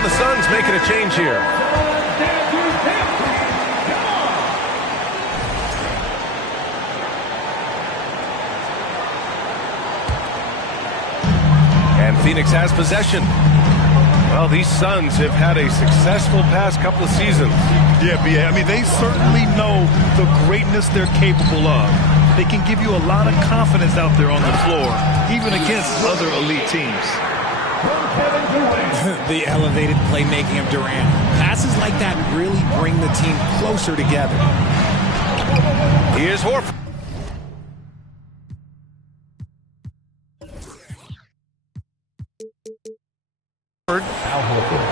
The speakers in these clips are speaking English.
And the Suns making a change here. And Phoenix has possession. Well, these Suns have had a successful past couple of seasons. Yeah, B.A. I mean, they certainly know the greatness they're capable of. They can give you a lot of confidence out there on the floor, even against other elite teams. The elevated playmaking of Durant. Passes like that really bring the team closer together. Here's Horford.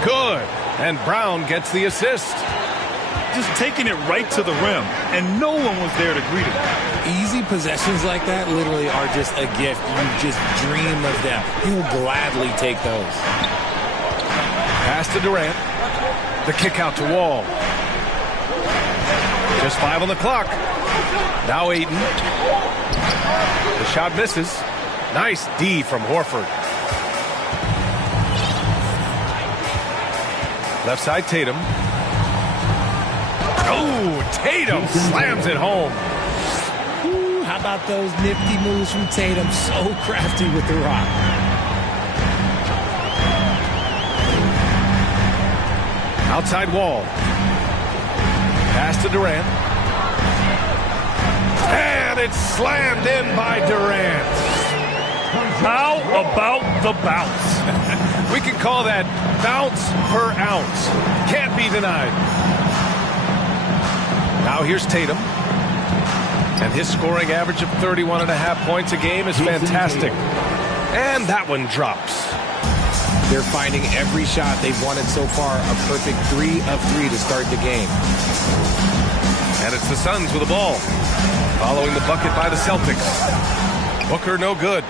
Good. And Brown gets the assist. Just taking it right to the rim, and no one was there to greet him. Easy possessions like that literally are just a gift. You just dream of them. He'll gladly take those. Pass to Durant. The kick out to Wall. Just 5 on the clock. Now Ayton. The shot misses. Nice D from Horford. Left side, Tatum. Oh, Tatum slams it home. Ooh, how about those nifty moves from Tatum? So crafty with the rock. Outside Wall. Pass to Durant. And it's slammed in by Durant. How about the bounce? We can call that bounce per ounce. Can't be denied. Now here's Tatum. And his scoring average of 31.5 points a game is fantastic. And that one drops. They're finding every shot they've wanted so far a perfect 3 of 3 to start the game. And it's the Suns with the ball. Following the bucket by the Celtics. Booker no good.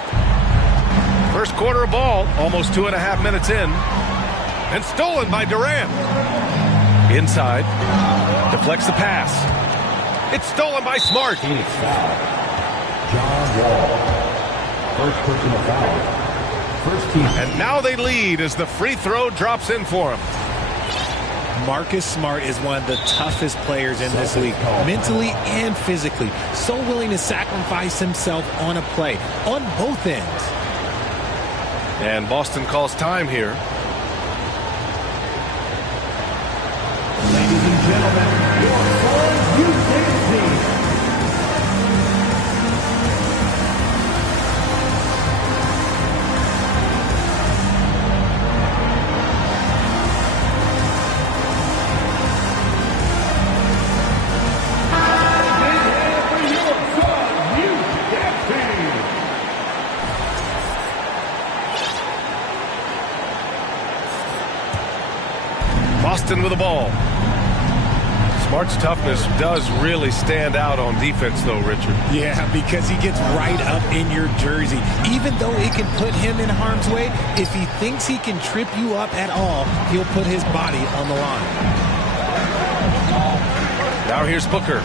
First quarter of ball, almost 2.5 minutes in. And stolen by Durant. Inside. Deflects the pass. It's stolen by Smart. John Wall. First personal foul. First team. And now they lead as the free throw drops in for him. Marcus Smart is one of the toughest players in this league, mentally and physically. So willing to sacrifice himself on a play, on both ends. And Boston calls time here. Ladies and gentlemen, your fourth UCF team. Boston with the ball. Smart's toughness does really stand out on defense, though, Richard. Yeah, because he gets right up in your jersey. Even though it can put him in harm's way, if he thinks he can trip you up at all, he'll put his body on the line. Now here's Booker.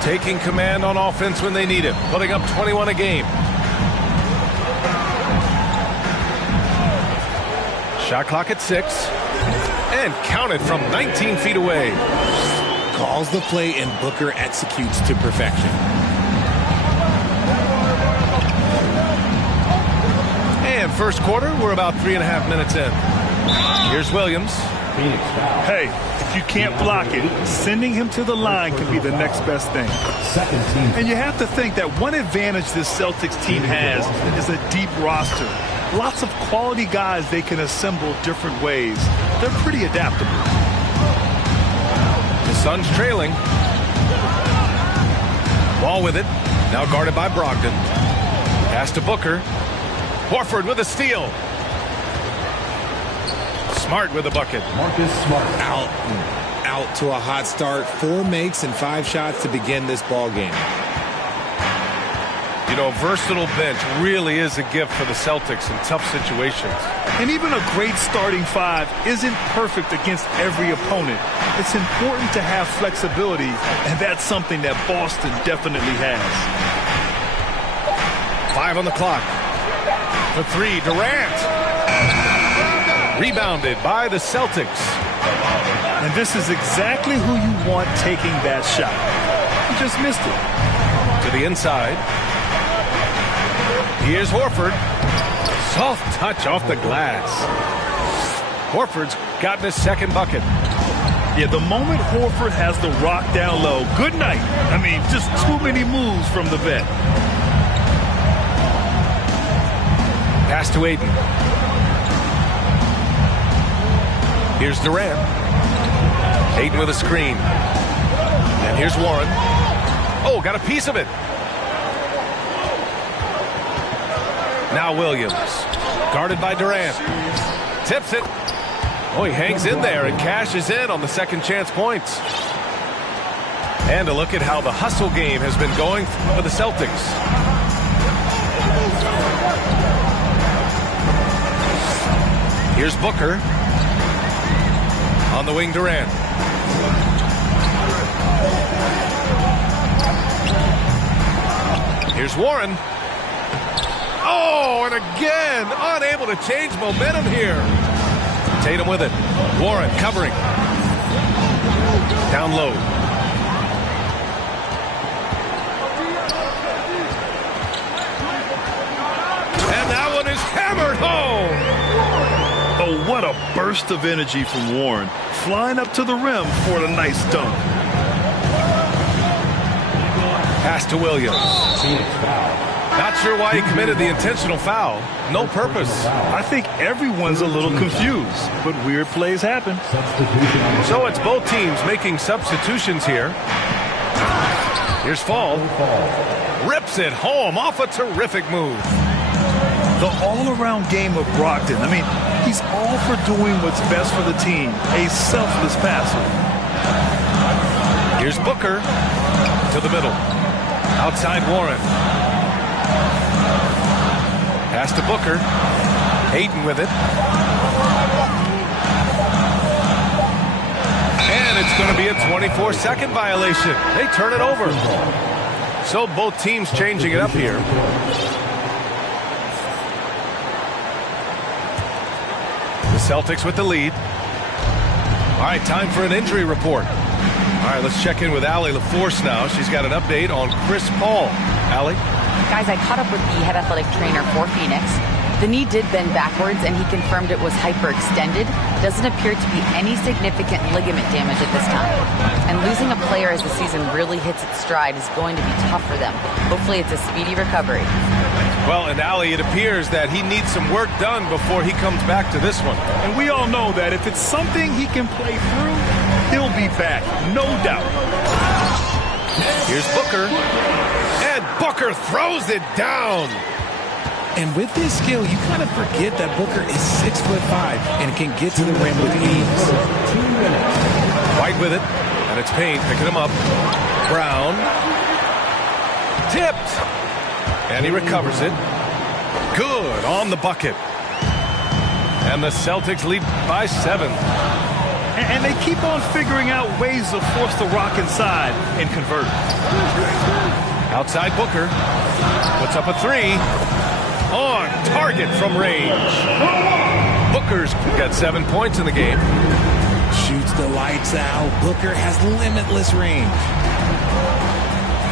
Taking command on offense when they need it. Putting up 21 a game. Shot clock at 6. And counted from 19 feet away. Calls the play and Booker executes to perfection. And first quarter, we're about 3.5 minutes in. Here's Williams. Hey, if you can't block it, sending him to the line can be the next best thing. Second team. And you have to think that one advantage this Celtics team has is a deep roster. Lots of quality guys they can assemble different ways. They're pretty adaptable. The Suns trailing. Ball with it. Now guarded by Brogdon. Pass to Booker. Horford with a steal. Smart with a bucket. Marcus Smart. Out to a hot start. 4 makes and 5 shots to begin this ball game. You know, versatile bench really is a gift for the Celtics in tough situations. And even a great starting 5 isn't perfect against every opponent. It's important to have flexibility, and that's something that Boston definitely has. 5 on the clock. For 3, Durant. Rebounded by the Celtics. And this is exactly who you want taking that shot. He just missed it. To the inside. Here's Horford. Soft touch off the glass. Horford's gotten his second bucket. Yeah, the moment Horford has the rock down low, good night. I mean, just too many moves from the vet. Pass to Aiden. Here's Durant. Aiden with a screen. And here's Warren. Oh, got a piece of it. Now Williams. Guarded by Durant. Tips it. Oh, he hangs in there and cashes in on the second chance points. And a look at how the hustle game has been going for the Celtics. Here's Booker. On the wing, Durant. Here's Warren. Oh, and again, unable to change momentum here. Tatum with it. Warren covering. Down low. And that one is hammered home. Oh, what a burst of energy from Warren. Flying up to the rim for a nice dunk. Pass to Williams. Not sure why he committed the intentional foul. No purpose. I think everyone's a little confused, but weird plays happen. So it's both teams making substitutions here. Here's Fall. Rips it home off a terrific move. The all-around game of Brogdon. I mean, he's all for doing what's best for the team. A selfless passer. Here's Booker to the middle. Outside Warren. Pass to Booker. Aiden with it. And it's going to be a 24-second violation. They turn it over. So both teams changing it up here. The Celtics with the lead. All right, time for an injury report. All right, let's check in with Allie LaForce now. She's got an update on Chris Paul. Allie? Guys, I caught up with the head athletic trainer for Phoenix. The knee did bend backwards, and he confirmed it was hyperextended. Doesn't appear to be any significant ligament damage at this time. And losing a player as the season really hits its stride is going to be tough for them. Hopefully it's a speedy recovery. Well, and Allie, it appears that he needs some work done before he comes back to this one. And we all know that if it's something he can play through, he'll be back, no doubt. Here's Booker. And Booker throws it down. And with this skill, you kind of forget that Booker is 6'5" and can get to the rim with ease. White with it. And it's Payne picking him up. Brown. Tipped. And he recovers it. Good on the bucket. And the Celtics lead by 7. And they keep on figuring out ways to force the rock inside and convert. Outside Booker. Puts up a 3. On target from range. Booker's got 7 points in the game. Shoots the lights out. Booker has limitless range.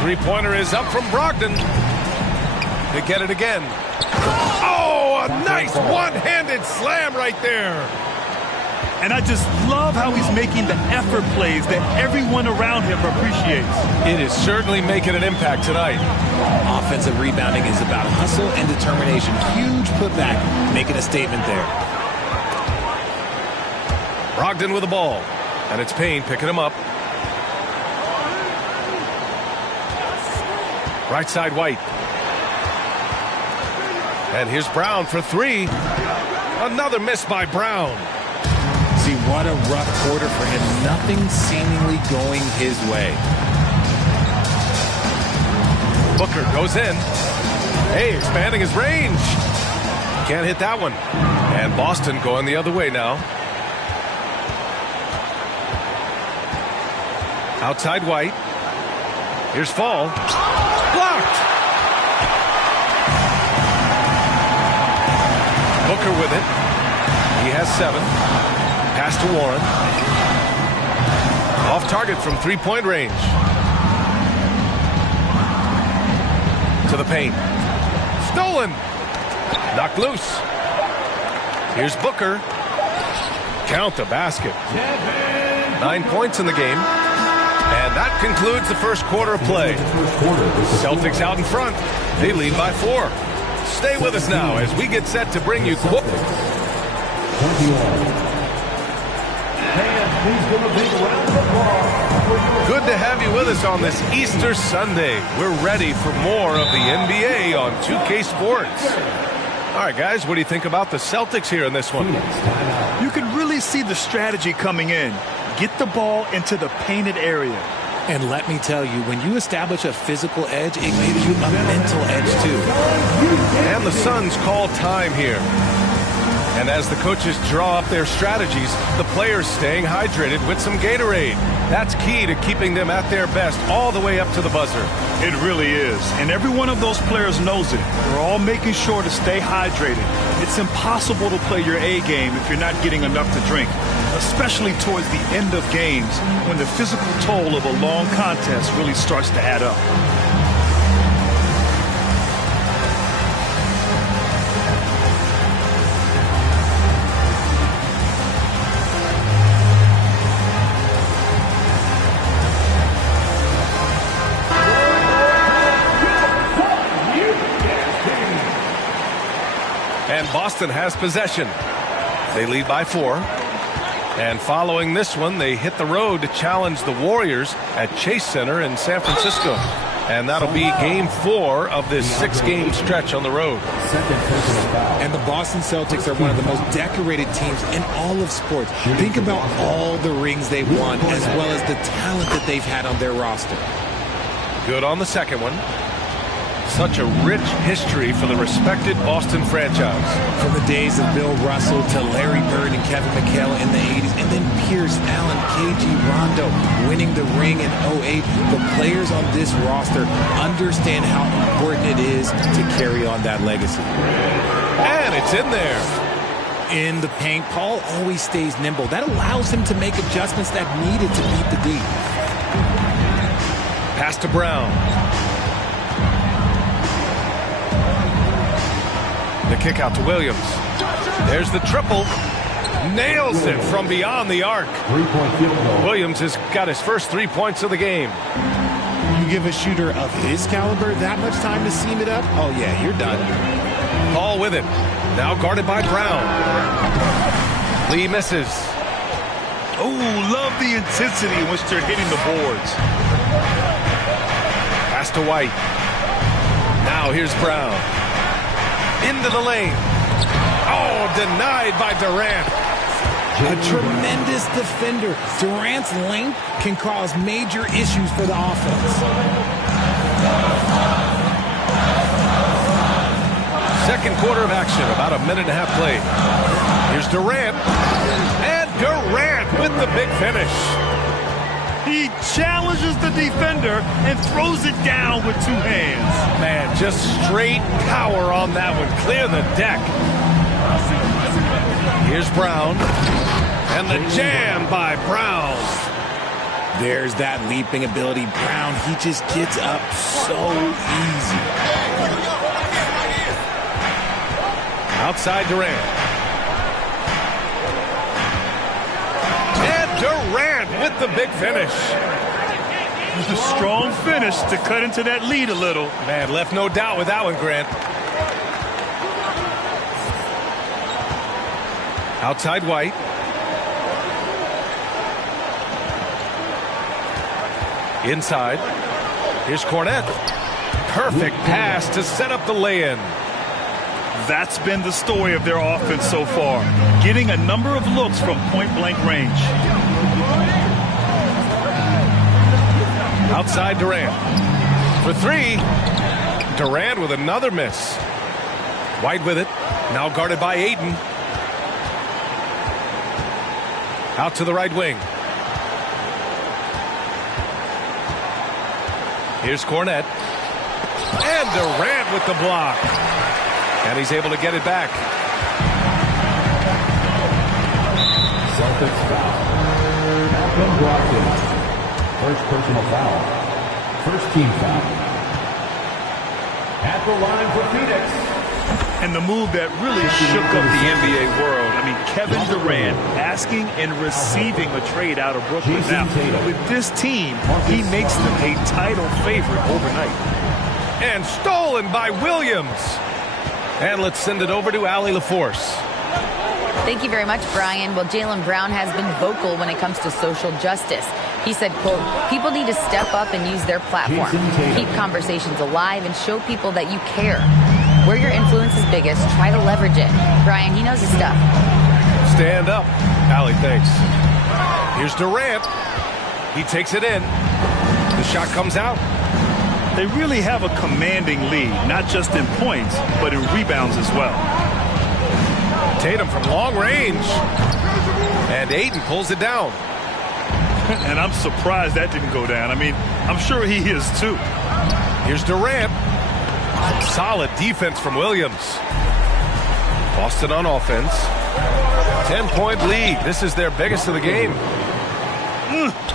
Three-pointer is up from Brogdon. They get it again. Oh, a nice one-handed slam right there. And I just love how he's making the effort plays that everyone around him appreciates. It is certainly making an impact tonight. Offensive rebounding is about hustle and determination. Huge putback, making a statement there. Brogdon with the ball. And it's Payne picking him up. Right side White. And here's Brown for 3. Another miss by Brown. See, what a rough quarter for him. Nothing seemingly going his way. Booker goes in. Hey, expanding his range. Can't hit that one. And Boston going the other way now. Outside White. Here's Fall. Blocked. Booker with it. He has 7. Pass to Warren. Off target from three-point range. To the paint. Stolen. Knocked loose. Here's Booker. Count the basket. 9 points in the game. And that concludes the first quarter of play. Celtics out in front. They lead by 4. Stay with us now as we get set to bring you Good to have you with us on this Easter Sunday. We're ready for more of the NBA on 2K Sports. All right, guys, what do you think about the Celtics here in this one? You can really see the strategy coming in. Get the ball into the painted area. And let me tell you, when you establish a physical edge, it gives you a mental edge, too. And the Suns call time here. And as the coaches draw up their strategies, the players staying hydrated with some Gatorade. That's key to keeping them at their best all the way up to the buzzer. It really is. And every one of those players knows it. They're all making sure to stay hydrated. It's impossible to play your A game if you're not getting enough to drink, especially towards the end of games when the physical toll of a long contest really starts to add up. And Boston has possession. They lead by 4. And following this one, they hit the road to challenge the Warriors at Chase Center in San Francisco. And that'll be game 4 of this 6-game stretch on the road. And the Boston Celtics are one of the most decorated teams in all of sports. Think about all the rings they've won, as well as the talent that they've had on their roster. Good on the second one. Such a rich history for the respected Boston franchise. From the days of Bill Russell to Larry Bird and Kevin McHale in the 80s, and then Pierce, Allen, KG, Rondo winning the ring in 08. The players on this roster understand how important it is to carry on that legacy. And it's in there. In the paint, Paul always stays nimble. That allows him to make adjustments that needed to beat the D. Pass to Brown. The kick out to Williams. There's the triple. Nails it from beyond the arc. Williams has got his first 3 points of the game. You give a shooter of his caliber that much time to seam it up? Oh, yeah, you're done. Paul with it. Now guarded by Brown. Lee misses. Oh, love the intensity in which they're hitting the boards. Pass to White. Now here's Brown. Into the lane. Oh, denied by Durant. A tremendous defender. Durant's length can cause major issues for the offense. Second quarter of action, about a minute and a half played. Here's Durant. And Durant with the big finish. He challenges the defender and throws it down with 2 hands. Man, just straight power on that one. Clear the deck. Here's Brown. And the jam by Brown. There's that leaping ability. Brown, he just gets up so easy. Outside Durant. And Durant with the big finish. With a strong finish to cut into that lead a little. Man, left no doubt with that one, Grant. Outside White. Inside. Here's Cornette. Perfect pass to set up the lay-in. That's been the story of their offense so far. Getting a number of looks from point-blank range. Outside Durant. For 3. Durant with another miss. White with it. Now guarded by Ayton. Out to the right wing. Here's Cornette. And Durant with the block. And he's able to get it back. Celtics foul. Has been brought in. First personal foul. First team foul. At the line for Phoenix. And the move that really shook up the NBA world. I mean, Kevin Durant asking and receiving a trade out of Brooklyn. Now, with this team, he makes them a title favorite overnight. And stolen by Williams. And let's send it over to Allie LaForce. Thank you very much, Brian. Well, Jaylen Brown has been vocal when it comes to social justice. He said, quote, people need to step up and use their platform. Keep conversations alive and show people that you care. Where your influence is biggest, try to leverage it. Brian, he knows his stuff. Stand up. Allie, thanks. Here's Durant. He takes it in. The shot comes out. They really have a commanding lead, not just in points, but in rebounds as well. Tatum from long range. And Ayton pulls it down. And I'm surprised that didn't go down. I mean, I'm sure he is too. Here's Durant. Solid defense from Williams. Boston on offense. 10-point lead. This is their biggest of the game.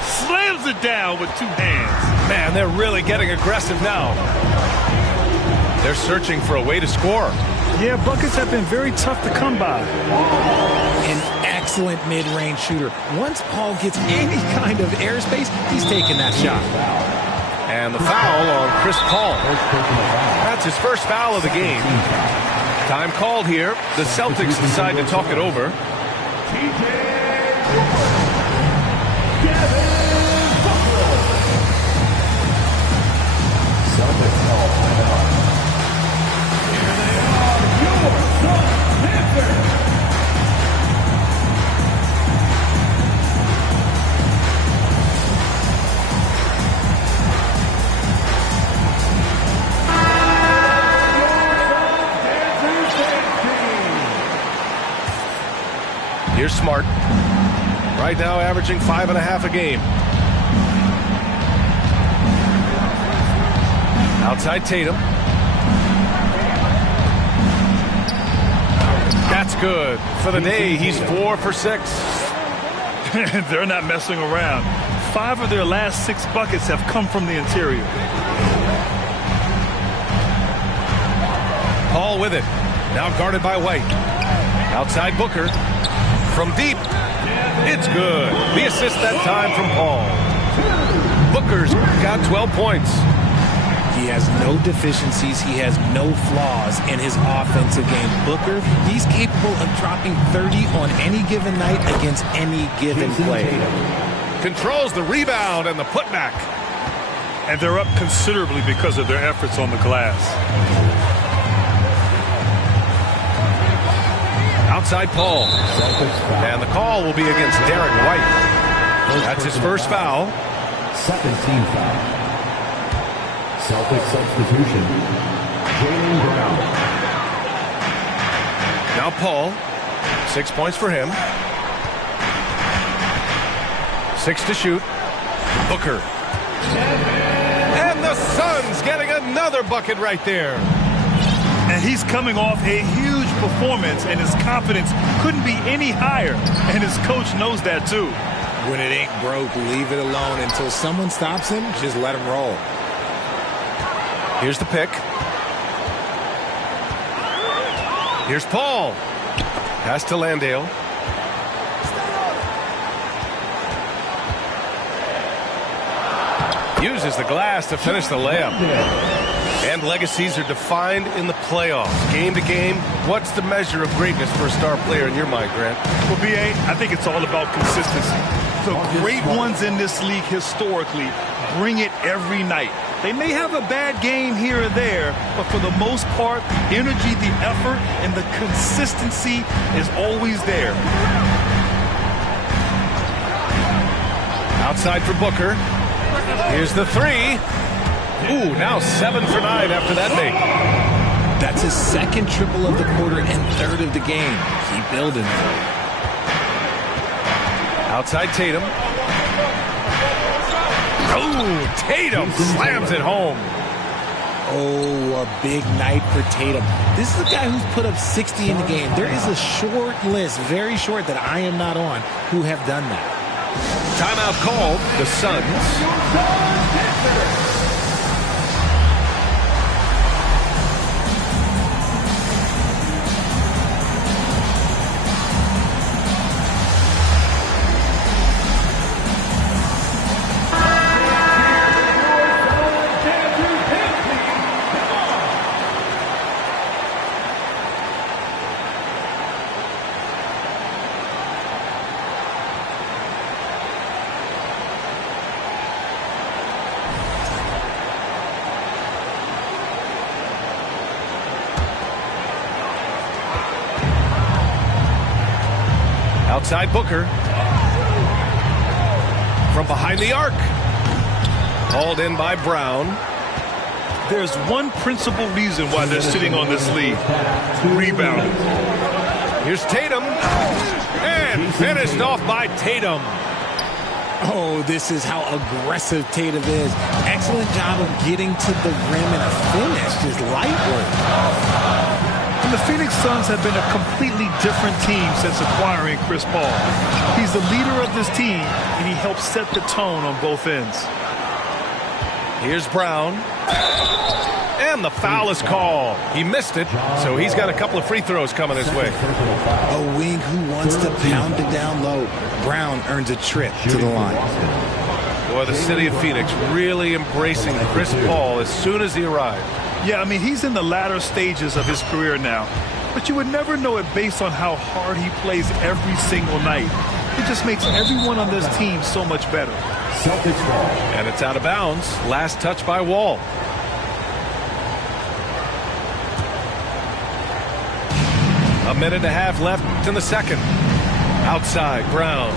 Slams it down with two hands. Man, they're really getting aggressive now. They're searching for a way to score. Yeah, buckets have been very tough to come by. An excellent mid-range shooter. Once Paul gets any kind of airspace, he's taking that shot. And the foul on Chris Paul. That's his first foul of the game. Time called here. The Celtics decide to talk it over. Celtics call timeout. Here they are, your Sun Panthers. Here's Smart. Right now averaging 5.5 a game. Outside Tatum. That's good. For the day, he's 4 for 6. They're not messing around. 5 of their last 6 buckets have come from the interior. Paul with it. Now guarded by White. Outside Booker. From deep. It's good. The assist that time from Paul. Booker's got 12 points. He has no deficiencies. He has no flaws in his offensive game. Booker, he's capable of dropping 30 on any given night against any given play. Controls the rebound and the putback. And they're up considerably because of their efforts on the glass. Outside Paul. And the call will be against Derek White. That's his first foul. Second team foul. Celtic substitution. Jaylen Brown. Now Paul. 6 points for him. 6 to shoot. Booker. And the Suns getting another bucket right there. And he's coming off a huge performance, and his confidence couldn't be any higher. And his coach knows that too. When it ain't broke, leave it alone. Until someone stops him, just let him roll. Here's the pick. Here's Paul. Pass to Landale. Uses the glass to finish the layup. And legacies are defined in the playoffs. Game to game, what's the measure of greatness for a star player in your mind, Grant? Well, B.A., I think it's all about consistency. The great ones in this league historically bring it every night. They may have a bad game here or there, but for the most part, energy, the effort, and the consistency is always there. Outside for Booker. Here's the three. Ooh, now 7 for 9 after that make. That's his second triple of the quarter and third of the game. Keep building. Outside Tatum. Oh, Tatum slams it home. Oh, a big night for Tatum. This is a guy who's put up 60 in the game. There is a short list, very short, that I am not on, who have done that. Timeout called. The Suns. Outside Booker. From behind the arc. Hauled in by Brown. There's one principal reason why they're sitting on this lead. Rebounding. Here's Tatum. And finished off by Tatum. Oh, this is how aggressive Tatum is. Excellent job of getting to the rim and a finish. Just light work. And the Phoenix Suns have been a completely different team since acquiring Chris Paul. He's the leader of this team, and he helps set the tone on both ends. Here's Brown. And the foul is called. He missed it, so he's got a couple of free throws coming his way. A wing who wants to pound it down low. Brown earns a trip to the line. Boy, the city of Phoenix really embracing Chris Paul as soon as he arrived. Yeah, I mean, he's in the latter stages of his career now. But you would never know it based on how hard he plays every single night. It just makes everyone on this team so much better. Celtics ball. And it's out of bounds. Last touch by Wall. A minute and a half left in the second. Outside, Brown.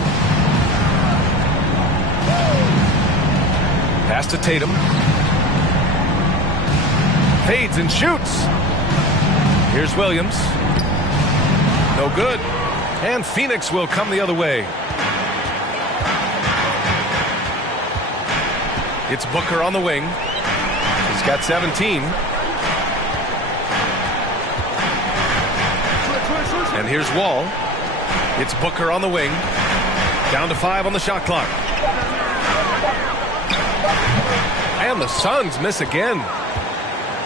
Pass to Tatum. Fades and shoots. Here's Williams. No good. And Phoenix will come the other way. It's Booker on the wing. He's got 17. And here's Wall. It's Booker on the wing. Down to 5 on the shot clock. And the Suns miss again.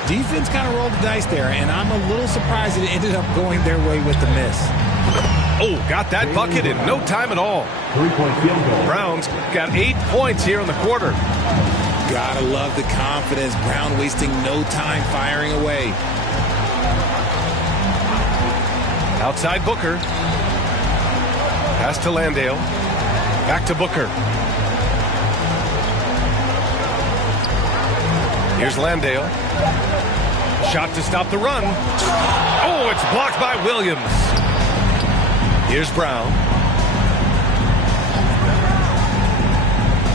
Defense kind of rolled the dice there, and I'm a little surprised it ended up going their way with the miss. Oh, got that bucket in no time at all. 3-point field goal. Brown's got 8 points here in the quarter. Gotta love the confidence. Brown wasting no time firing away. Outside Booker. Pass to Landale. Back to Booker. Here's Landale. Shot to stop the run. Oh, it's blocked by Williams. Here's Brown.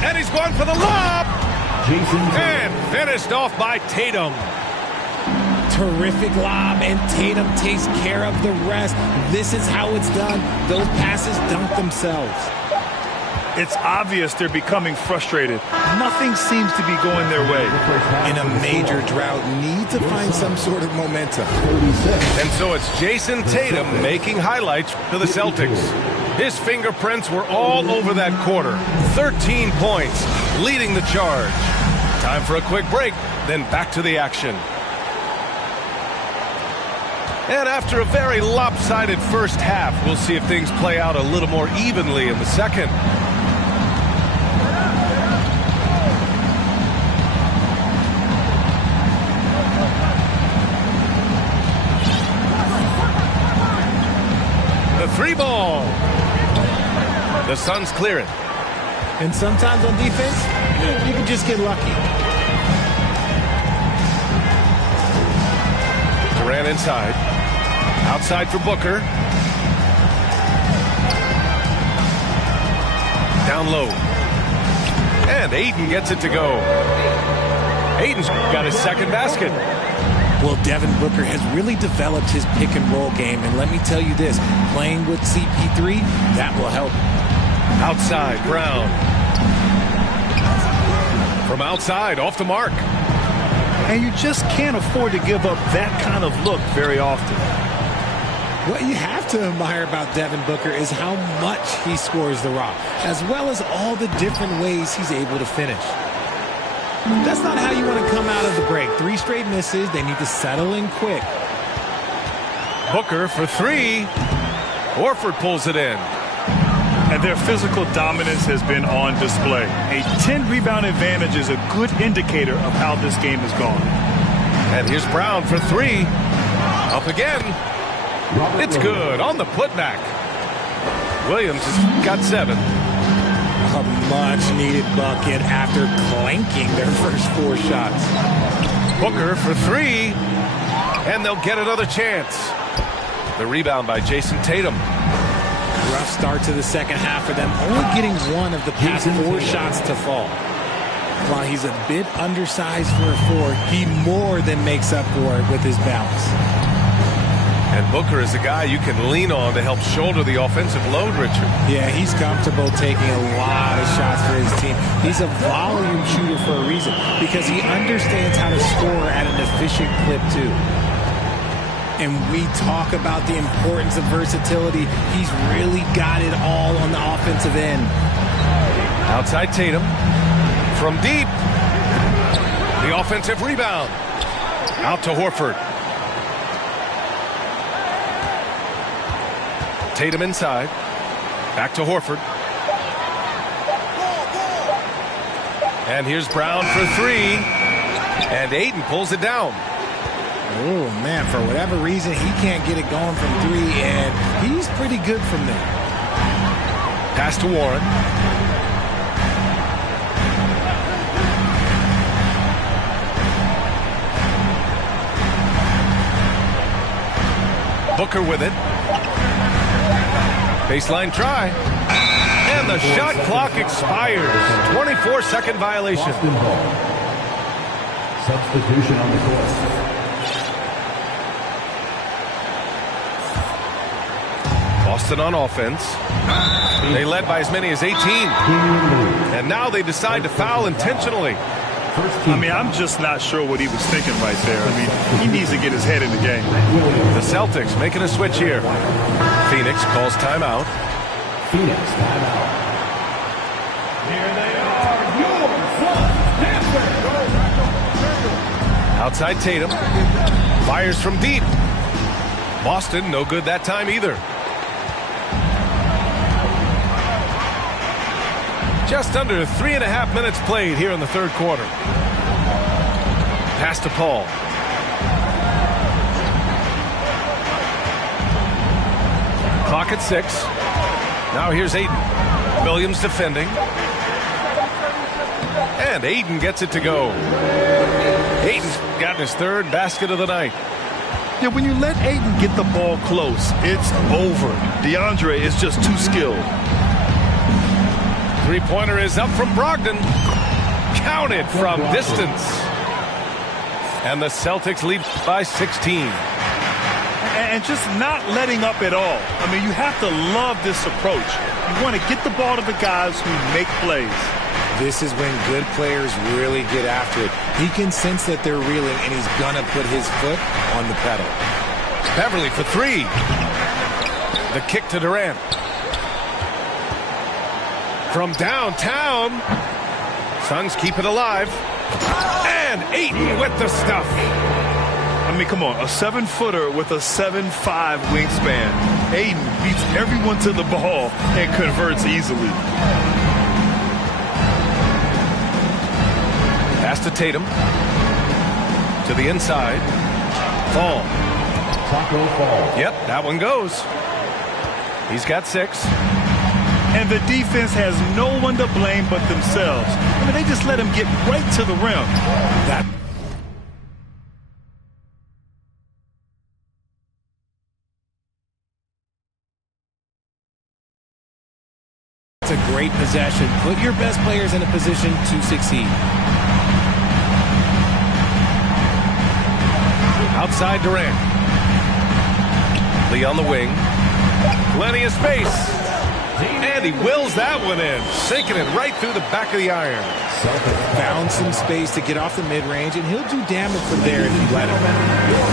And he's going for the lob. And finished off by Tatum. Terrific lob, and Tatum takes care of the rest. This is how it's done. Those passes dunk themselves. It's obvious they're becoming frustrated. Nothing seems to be going their way. In a major drought, need to find some sort of momentum. And so it's Jason Tatum making highlights for the Celtics. His fingerprints were all over that quarter. 13 points, leading the charge. Time for a quick break, then back to the action. And after a very lopsided first half, we'll see if things play out a little more evenly in the second. The 3 ball. The Suns clear it. And sometimes on defense, you can just get lucky. Durant inside. Outside for Booker. Down low. And Ayton gets it to go. Ayton's got his second basket. Well, Devin Booker has really developed his pick-and-roll game. And let me tell you this, playing with CP3, that will help. Outside, Brown. From outside, off the mark. And you just can't afford to give up that kind of look very often. What you have to admire about Devin Booker is how much he scores the rock, as well as all the different ways he's able to finish. That's not how you want to come out of the break. 3 straight misses. They need to settle in quick. Booker for 3. Horford pulls it in. And their physical dominance has been on display. A 10-rebound advantage is a good indicator of how this game has gone. And here's Brown for 3. Up again. It's good on the putback. Williams has got 7. A much-needed bucket after clanking their first 4 shots. Booker for 3. And they'll get another chance. The rebound by Jason Tatum. Rough start to the second half for them, only getting 1 of the past 4 shots to fall. While he's a bit undersized for a 4, he more than makes up for it with his balance. And Booker is a guy you can lean on to help shoulder the offensive load, Richard. Yeah, he's comfortable taking a lot of shots for his team. He's a volume shooter for a reason, because he understands how to score at an efficient clip, too. And we talk about the importance of versatility. He's really got it all on the offensive end. Outside Tatum. From deep. The offensive rebound. Out to Horford. Tatum inside. Back to Horford. And here's Brown for 3. And Ayton pulls it down. Oh, man, for whatever reason, he can't get it going from 3, and he's pretty good from there. Pass to Warren. Booker with it. Baseline try. And the shot clock expires. 24-second violation. Substitution on the court. Boston on offense. They led by as many as 18. And now they decide to foul intentionally. I mean, I'm just not sure what he was thinking right there. I mean, he needs to get his head in the game. The Celtics making a switch here. Phoenix calls timeout. Phoenix timeout. Here they are. Outside Tatum. Fires from deep. Boston no good that time either. Just under 3.5 minutes played here in the third quarter. Pass to Paul. Clock at 6. Now here's Ayton. Williams defending. And Ayton gets it to go. Ayton's gotten his 3rd basket of the night. Yeah, when you let Ayton get the ball close, it's over. DeAndre is just too skilled. Three-pointer is up from Brogdon. Counted from distance. And the Celtics lead by 16. And just not letting up at all. I mean, you have to love this approach. You want to get the ball to the guys who make plays. This is when good players really get after it. He can sense that they're reeling, and he's going to put his foot on the pedal. Beverly for 3. The kick to Durant. From downtown, Suns keep it alive. And Ayton with the stuff. I mean, come on, a 7-footer with a 7'5" wingspan. Ayton beats everyone to the ball and converts easily. Pass to Tatum. To the inside. Fall. Taco Fall. Yep, that one goes. He's got 6. And the defense has no one to blame but themselves. I mean, they just let him get right to the rim. It's a great possession. Put your best players in a position to succeed. Outside Durant. Lee on the wing. Plenty of space. And And he wills that one in, sinking it right through the back of the iron. Found some space to get off the mid-range, and he'll do damage from there if you let him.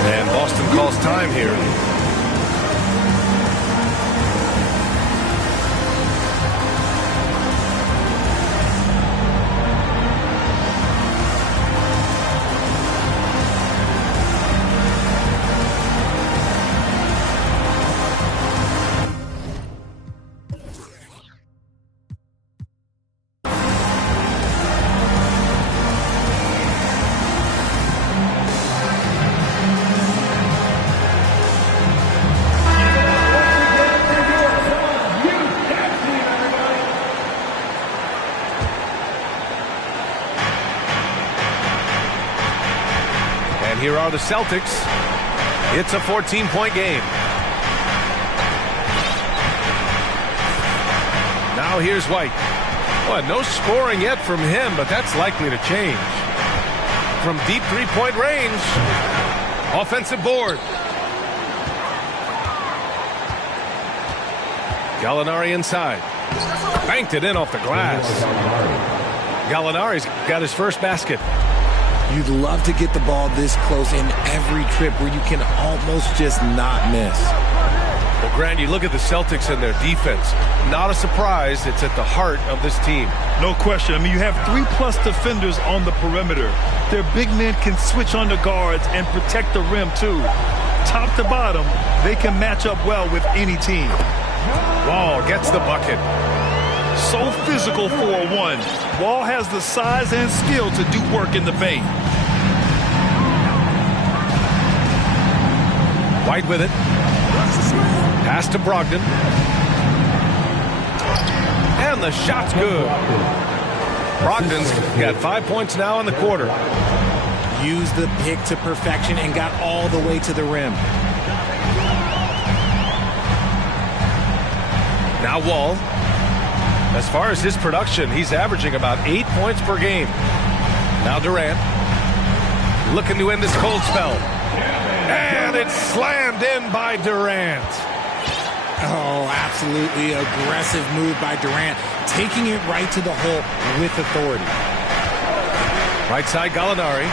And Boston calls time here. Here are the Celtics. It's a 14-point game. Now here's White. Well, no scoring yet from him, but that's likely to change. From deep three-point range. Offensive board. Gallinari inside. Banked it in off the glass. Gallinari's got his first basket. You'd love to get the ball this close in every trip where you can almost just not miss. Well, Grant, you look at the Celtics and their defense. Not a surprise. It's at the heart of this team. No question. I mean, you have 3+ defenders on the perimeter. Their big men can switch on the guards and protect the rim, too. Top to bottom, they can match up well with any team. Wall gets the bucket. So physical for a 1. Wall has the size and skill to do work in the paint. White with it. Pass to Brogdon. And the shot's good. Brogdon's got 5 points now in the quarter. Used the pick to perfection and got all the way to the rim. Now Wall. As far as his production, he's averaging about 8 points per game. Now Durant. Looking to end this cold spell. And it's slammed in by Durant. Oh, absolutely aggressive move by Durant. Taking it right to the hole with authority. Right side, Gallinari.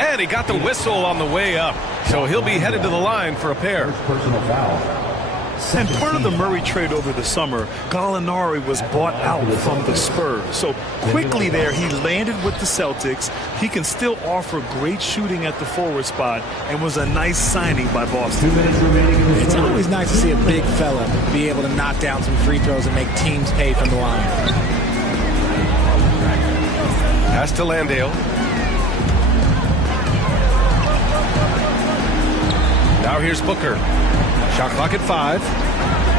And he got the whistle on the way up. So he'll be headed to the line for a pair. First personal foul. And part of the Murray trade over the summer, Gallinari was bought out from the Spurs. So quickly there, he landed with the Celtics. He can still offer great shooting at the forward spot and was a nice signing by Boston. 2 minutes remaining in the It's always nice to see a big fella be able to knock down some free throws and make teams pay from the line. Pass to Landale. Now here's Booker. Shot clock at 5.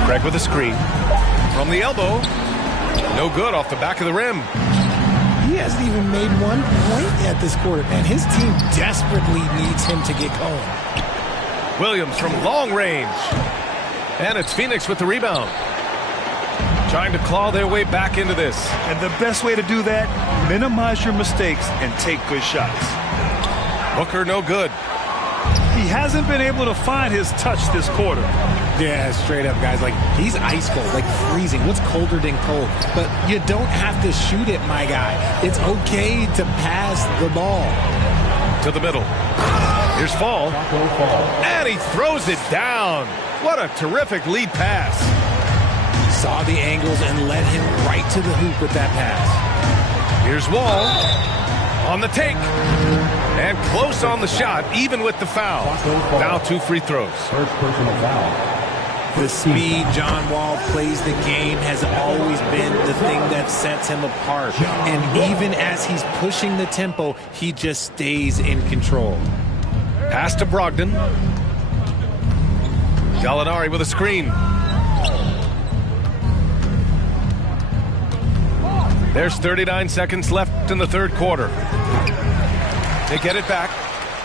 Craig with a screen. From the elbow. No good off the back of the rim. He hasn't even made 1 point yet this quarter, and his team desperately needs him to get going. Williams from long range. And it's Phoenix with the rebound. Trying to claw their way back into this. And the best way to do that, minimize your mistakes and take good shots. Booker no good. He hasn't been able to find his touch this quarter. Yeah, straight up, guys. Like, he's ice cold, like freezing. What's colder than cold? But you don't have to shoot it, my guy. It's okay to pass the ball. To the middle. Here's Fall. And he throws it down. What a terrific lead pass. Saw the angles and led him right to the hoop with that pass. Here's Wall. On the take. And close on the shot, even with the foul. Now 2 free throws. First personal foul. The speed John Wall plays the game has always been the thing that sets him apart. And even as he's pushing the tempo, he just stays in control. Pass to Brogdon. Gallinari with a screen. There's 39 seconds left in the third quarter. They get it back.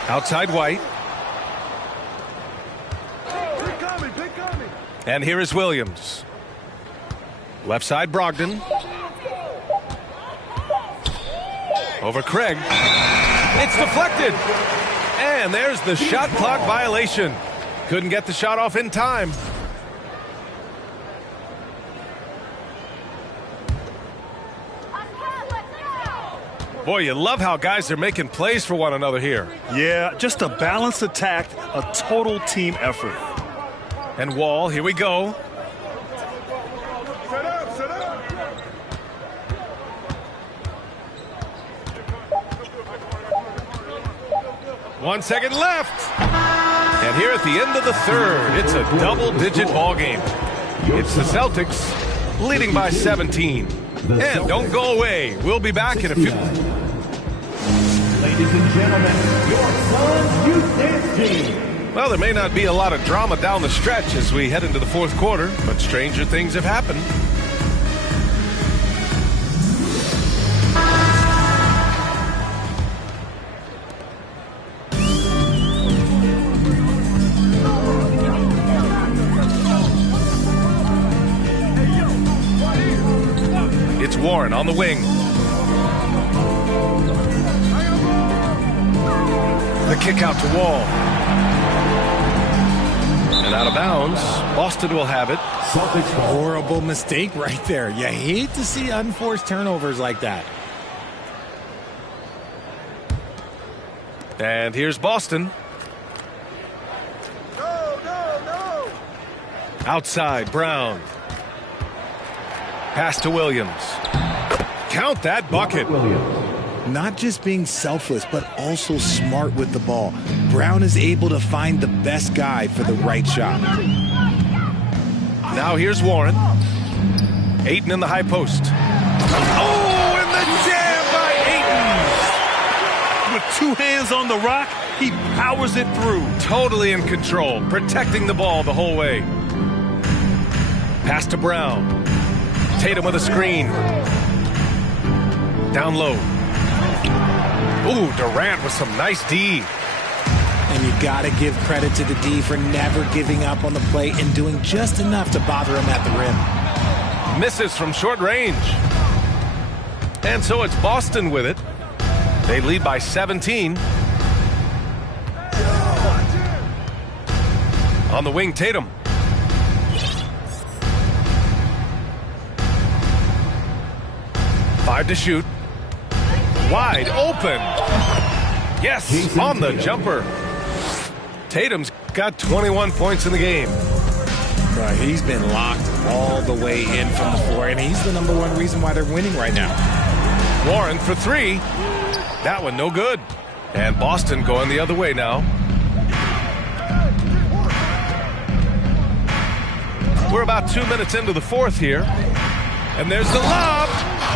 Outside White. And here is Williams. Left side Brogdon. Over Craig. It's deflected. And there's the shot clock violation. Couldn't get the shot off in time. Boy, you love how guys are making plays for one another here. Yeah, just a balanced attack, a total team effort. And Wall, here we go. One second left. And here at the end of the third, it's a double-digit ball game. It's the Celtics leading by 17. And don't go away. We'll be back in a few. Ladies and gentlemen, your Suns Youth Dance Team. Well, there may not be a lot of drama down the stretch as we head into the fourth quarter, but stranger things have happened. It's Warren on the wing. The kick out to Wall. And out of bounds. Boston will have it. Horrible mistake right there. You hate to see unforced turnovers like that. And here's Boston. No. Outside, Brown. Pass to Williams. Count that bucket. Not just being selfless, but also smart with the ball. Brown is able to find the best guy for the right shot. Now here's Warren. Ayton in the high post. Oh, and the jam by Ayton! With two hands on the rock, he powers it through. Totally in control, protecting the ball the whole way. Pass to Brown. Tatum with a screen. Down low. Ooh, Durant with some nice D. And you got to give credit to the D for never giving up on the play and doing just enough to bother him at the rim. Misses from short range. And so it's Boston with it. They lead by 17. On the wing, Tatum. Five to shoot. Wide open. Yes, on the jumper. Tatum's got 21 points in the game. He's been locked all the way in from the floor, and he's the #1 reason why they're winning right now. Warren for three. That one no good. And Boston going the other way now. We're about 2 minutes into the fourth here. And there's the lob.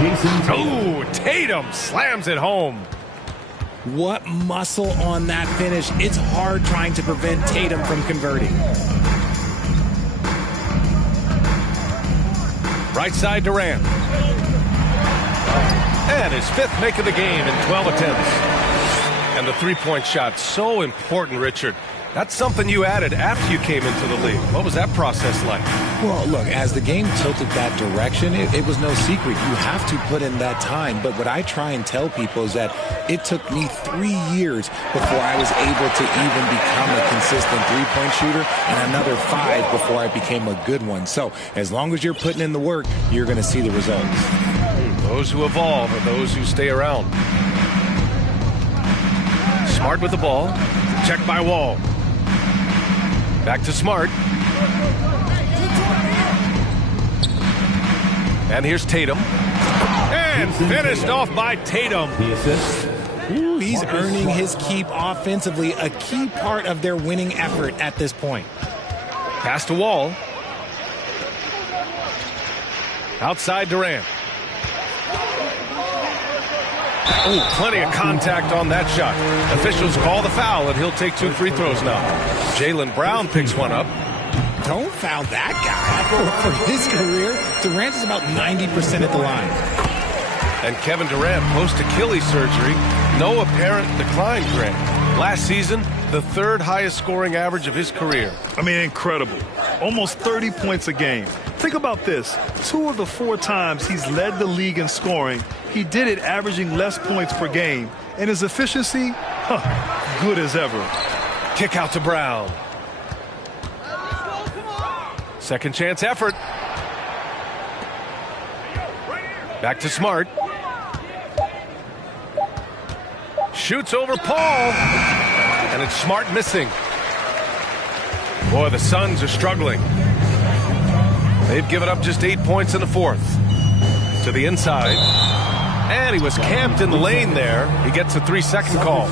Oh, Tatum slams it home. What muscle on that finish. It's hard trying to prevent Tatum from converting. Right side, Durant. And his fifth make of the game in 12 attempts. And the three-point shot, so important, Richard. That's something you added after you came into the league. What was that process like? Well, look, as the game tilted that direction, it was no secret. You have to put in that time. But what I try and tell people is that it took me 3 years before I was able to even become a consistent three-point shooter, and another 5 before I became a good one. So as long as you're putting in the work, you're going to see the results. Those who evolve are those who stay around. Smart with the ball. Checked by Wall. Back to Smart. And here's Tatum. And finished off by Tatum. The assist. Ooh, he's earning his keep offensively, a key part of their winning effort at this point. Pass to Wall. Outside Durant. Oh, plenty of contact on that shot. Officials call the foul, and he'll take 2 free throws now. Jaylen Brown picks one up. Don't foul that guy. For his career, Durant is about 90% at the line. And Kevin Durant, post-Achilles surgery, no apparent decline, Grant. Last season, the 3rd highest scoring average of his career. I mean, incredible. Almost 30 points a game. Think about this. 2 of the 4 times he's led the league in scoring, he did it averaging less points per game. And his efficiency, good as ever. Kick out to Brown. Second chance effort. Back to Smart. Shoots over Paul. And it's Smart missing. Boy, the Suns are struggling. They've given up just 8 points in the fourth. To the inside. And he was camped in the lane there. He gets a 3-second call.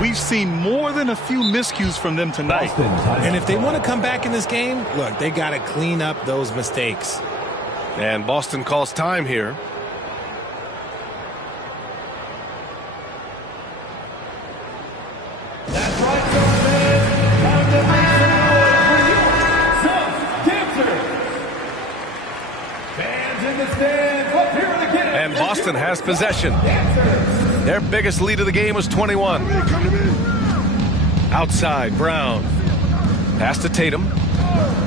We've seen more than a few miscues from them tonight. And if they want to come back in this game, look, they got to clean up those mistakes. And Boston calls time here. That's right, time to make some noise for you. Fans in the stands, let's hear it again. And Boston has possession. Their biggest lead of the game was 21. Outside, Brown. Pass to Tatum.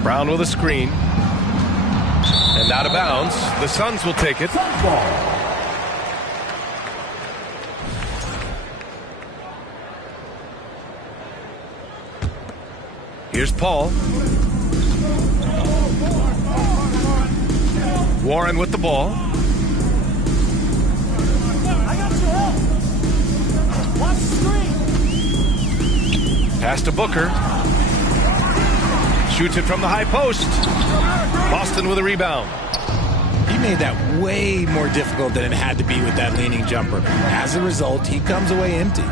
Brown with a screen. And out of bounds. The Suns will take it. Here's Paul. Warren with the ball. Pass to Booker. Shoots it from the high post. Boston with a rebound. He made that way more difficult than it had to be with that leaning jumper. As a result, he comes away empty.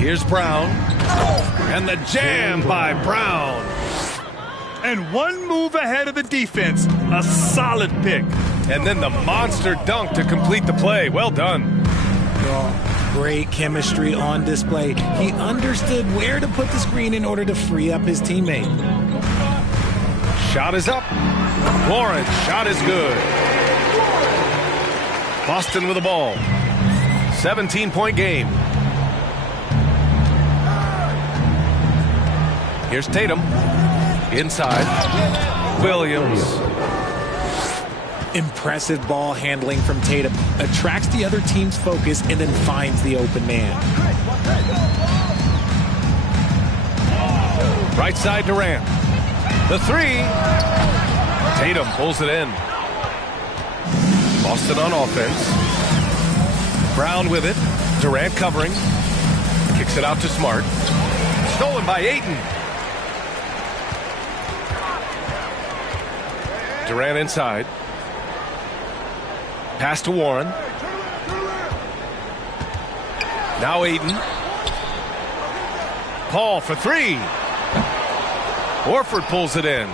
Here's Brown. And the jam by Brown. And one move ahead of the defense. A solid pick. And then the monster dunk to complete the play. Well done. Great chemistry on display. He understood where to put the screen in order to free up his teammate. Shot is up. Warren, shot is good. Boston with the ball. 17-point game. Here's Tatum. Inside. Williams. Impressive ball handling from Tatum. Attracts the other team's focus and then finds the open man. Right side Durant. The three. Tatum pulls it in. Boston on offense. Brown with it. Durant covering. Kicks it out to Smart. Stolen by Ayton. Durant inside. Pass to Warren. Now Ayton. Paul for three. Horford pulls it in.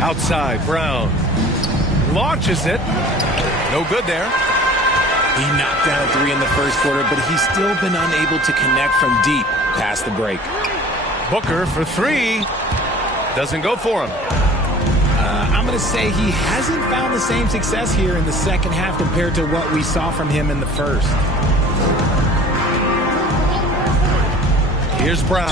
Outside, Brown. Launches it. No good there. He knocked down a three in the first quarter, but he's still been unable to connect from deep past the break. Booker for three. Doesn't go for him. I'm going to say he hasn't found the same success here in the second half compared to what we saw from him in the first. Here's Brown.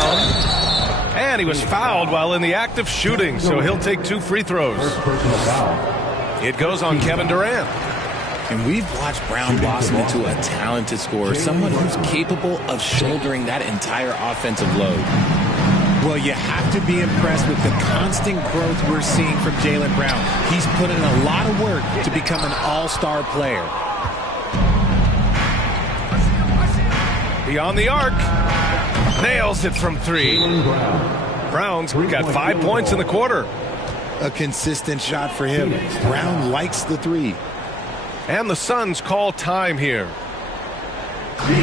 And he was fouled while in the act of shooting, so he'll take 2 free throws. It goes on Kevin Durant. And we've watched Brown blossom into a talented scorer, someone who's capable of shouldering that entire offensive load. Well, you have to be impressed with the constant growth we're seeing from Jaylen Brown. He's put in a lot of work to become an all-star player. Beyond the arc. Nails it from three. Brown's got 5 points in the quarter. A consistent shot for him. Brown likes the three. And the Suns call time here. Get on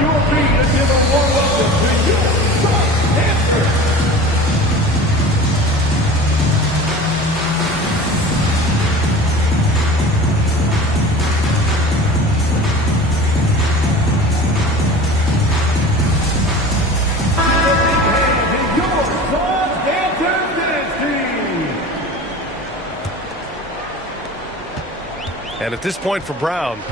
your feet and give a warm welcome to your Sun Dancers. And at this point for Brown,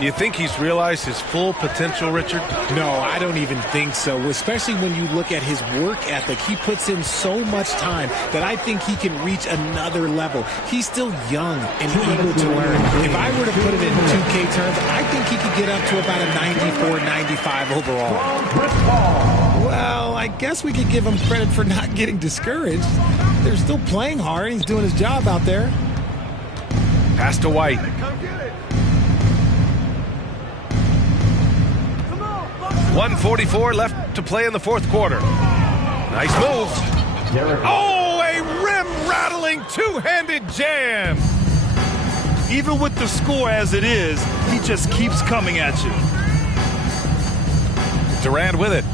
do you think he's realized his full potential, Richard? No, I don't even think so, especially when you look at his work ethic. He puts in so much time that I think he can reach another level. He's still young and eager to learn. If I were to put it in 2K terms, I think he could get up to about a 94, 95 overall. Well, I guess we could give him credit for not getting discouraged. They're still playing hard. He's doing his job out there. Pass to White. 1:44 left to play in the fourth quarter. Nice move. Oh, a rim-rattling two-handed jam. Even with the score as it is, he just keeps coming at you. Durant with it.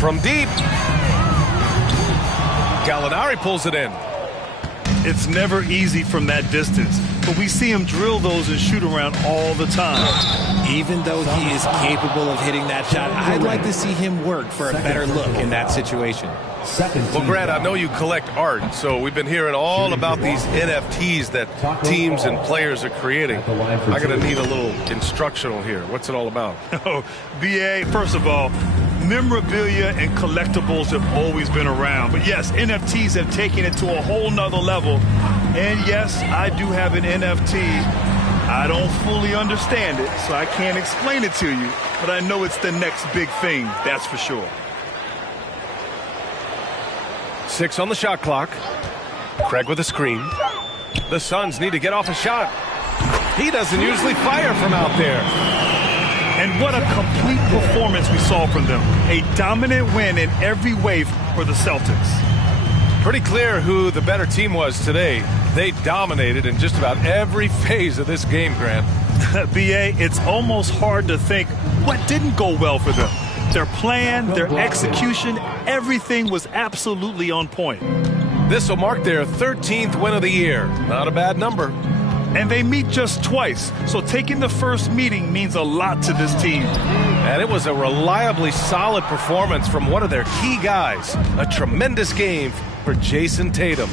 From deep. Gallinari pulls it in. It's never easy from that distance, but we see him drill those and shoot around all the time. Even though he is capable of hitting that shot, I'd like to see him work for a better look in that situation. Well, Grant, I know you collect art, so we've been hearing all about these NFTs that teams and players are creating. I'm going to need a little instructional here. What's it all about? Oh, BA, first of all, memorabilia and collectibles have always been around. But yes, NFTs have taken it to a whole nother level. And yes, I do have an NFT. I don't fully understand it, so I can't explain it to you. But I know it's the next big thing, that's for sure. 6 on the shot clock. Craig with a screen. The Suns need to get off a shot. He doesn't usually fire from out there. And what a complete performance we saw from them. A dominant win in every way for the Celtics. Pretty clear who the better team was today. They dominated in just about every phase of this game, Grant. BA, it's almost hard to think what didn't go well for them. Their plan, their execution, everything was absolutely on point. This will mark their 13th win of the year. Not a bad number. And they meet just twice, so taking the first meeting means a lot to this team. And it was a reliably solid performance from one of their key guys. A tremendous game for Jason Tatum.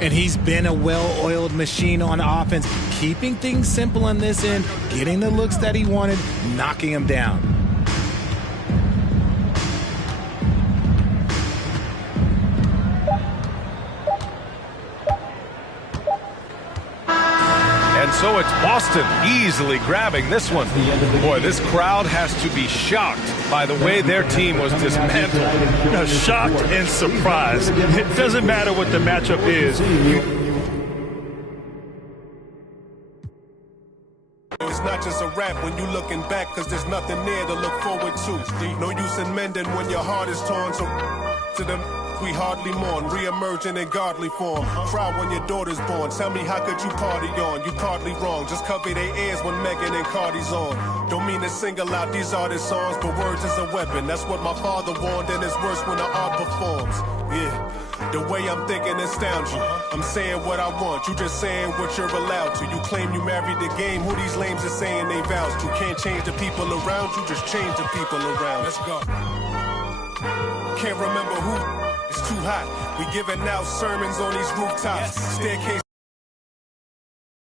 And he's been a well-oiled machine on offense, keeping things simple on this end, getting the looks that he wanted, knocking them down. And so it's Boston easily grabbing this one. Boy, this crowd has to be shocked by the way their team was dismantled. Shocked and surprised. It doesn't matter what the matchup is. It's not just a rap when you looking back, cause there's nothing there to look forward to. No use in mending when your heart is torn, so to them we hardly mourn, re-emerging in godly form. Cry when your daughter's born. Tell me, how could you party on? You partly wrong. Just cover their ears when Megan and Cardi's on. Don't mean to single out these artist songs, but words is a weapon. That's what my father warned, and it's worse when the art performs. Yeah, the way I'm thinking astounds you. I'm saying what I want, you just saying what you're allowed to. You claim you married the game, who these lames are saying they vows to. Can't change the people around you, just change the people around. Let's go. Can't remember who. It's too hot. We giving out sermons on these rooftops. Staircase.